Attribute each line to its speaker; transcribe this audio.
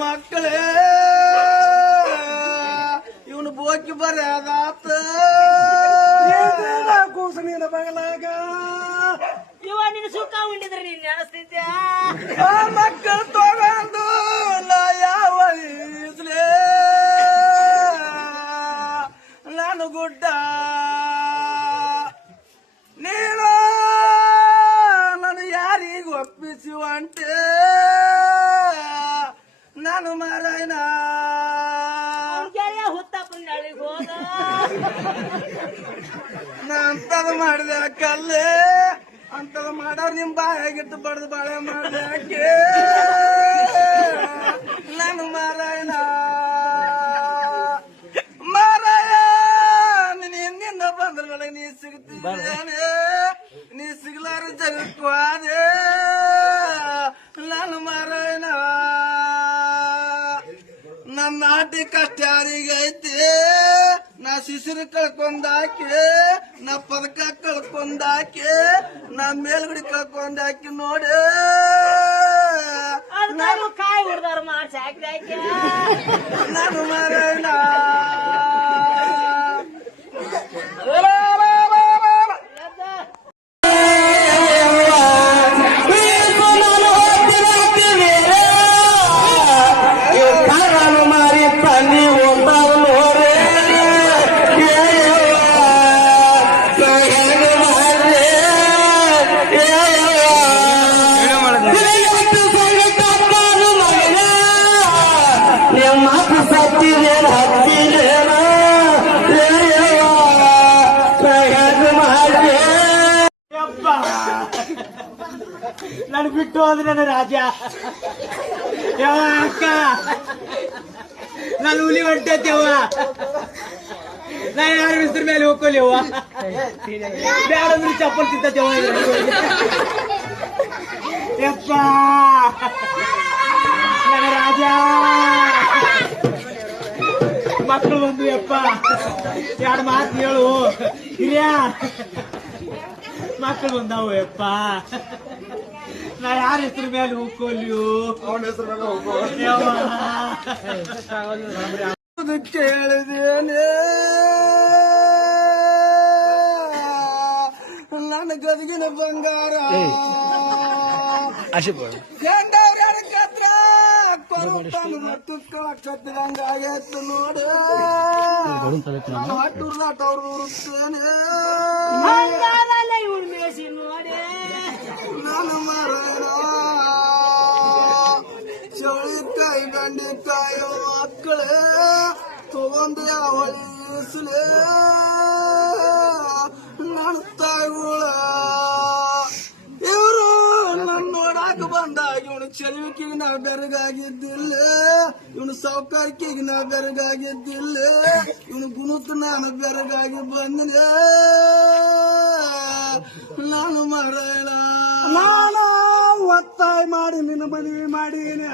Speaker 1: ಮಕ್ಕಳೇ ಇವನು ಬೋಕಿ ಬರ್ಯಾದಾತ ಕೂಸ ನೀನ ಬಗಲಾಗ
Speaker 2: ಇವ ನಿನ್ನ ಸುಖ ಉಂಡಿದ್ರೆ ನೀನ್ ನೆನಸ್ತಿದ್ಯಾ?
Speaker 1: ಆ ಮಕ್ಕಳು ತಗೊಂಡು ನಾ ಯಾವ ಈಸ್ಲೇ ನಾನು ಗುಡ್ಡ. ನೀನು ನಾನು ಯಾರಿಗ ಒಪ್ಪಿಸುವಂತೆ. ನಾನು ಮಾರಾಯಣ ನಾ ಅಂತದ ಮಾಡಿದೆ ಕಲ್ಲೇ. ಅಂತದ ಮಾಡೋರು ನಿಮ್ ಬಾಯಾಗಿಟ್ಟು ಬಡ್ದು ಬಾಳೆ ಮಾಡಿದೆ ಯಾಕೆ? ನಾನು ಮಾರಾಯಣ ಮಾರಾಯ ನೀನ್ ಹಿಂದಿಂದ ಬಂದ್ರ ನೀ ಸಿಗ್ತೀನಿ ನೀ ಸಿಗ್ಲಾರ ಜಗಕ್ಕೆ ನಾನು ಮಾರಾಯಣ ನನ್ನ ನಾಟಿ ಕಷ್ಟ ಯಾರಿಗೈತಿ ನಾ ಶಿಶಿರು ಕಳ್ಕೊಂಡಾಕಿ ನಾ ಪದಕ ಕಳ್ಕೊಂಡಾಕಿ ನಾ ಮೇಲ್ಗಡೆ ಕಳ್ಕೊಂಡಾಕಿ ನೋಡಿ.
Speaker 2: ನಾನು ಕಾಯಿ ಹುಡ್ದಾರ ಮಾಡ್ಸಿ ಹಾಕಿದಾಕೆ
Speaker 1: ನಾನು ಮಾರಾಯಣ
Speaker 3: ನಾನು ಬಿಟ್ಟು ಹೋದ್ರೆ ನನ್ನ ರಾಜ ಯಾವ ಅಕ್ಕ ನಾನು ಹುಲಿ ಹೊಂಟೈತೆವ್ವ ನಾ ಯಾರ ಹೆಸರು ಮೇಲೆ ಹೋಗ್ಕೊಲಿ ಅವ್ವ ಬ್ಯಾಡಂದ್ರೆ ಚಪ್ಪಲ್ ತಿಂತೈತೆವ್ವ ಯಪ್ಪ ಮಕ್ಕಳು ಬಂದ್ವಿ ಅಪ್ಪ ಎರಡು ಮಾತು ಹೇಳು. ಹಿರಿಯ. ಮಕ್ಕಳು ಬಂದಾವು ಅಪ್ಪ ನಾ ಯಾರ ಹೆಸರು ಮೇಲೆ ಹೋಗ್ಕೊಲಿಯು ಅವನ ಹೆಸರು ಮೇಲೆ
Speaker 1: ಕೇಳಿದೇನೆ. ನನ್ನ ಗದಗಿನ ಬಂಗಾರ. ಗಂಡವ್ರ
Speaker 2: ಮೇಸಿ ನೋಡಿ
Speaker 1: ನಾನು ಮರಣ ಚೌಳಿಕಾಯಿ ಬೆಂಡೆಕಾಯಿ ಮಕ್ಕಳೇ ತಗೊಂಡು ಯಾವ ಬಂದಾಗ ನಾವು ಬೆರಗಾಗಿದ್ದಿಲ್ಲ. ಇವನು ಸೌಕರ್ಯಕ್ಕೆ ನಾವು ಬೆರಗಾಗಿದ್ದಿಲ್ಲ. ಇವನು ಗುಣಕ್ಕೆ ನಾನು ಬೆರಗಾಗಿ ಬಂದನೆ ನಾನು ಮಾರಾಯಣ ನಾನು ಒತ್ತಾಯ ಮಾಡಿ, ನಿನ್ನ ಮದುವೆ ಮಾಡೀನಿ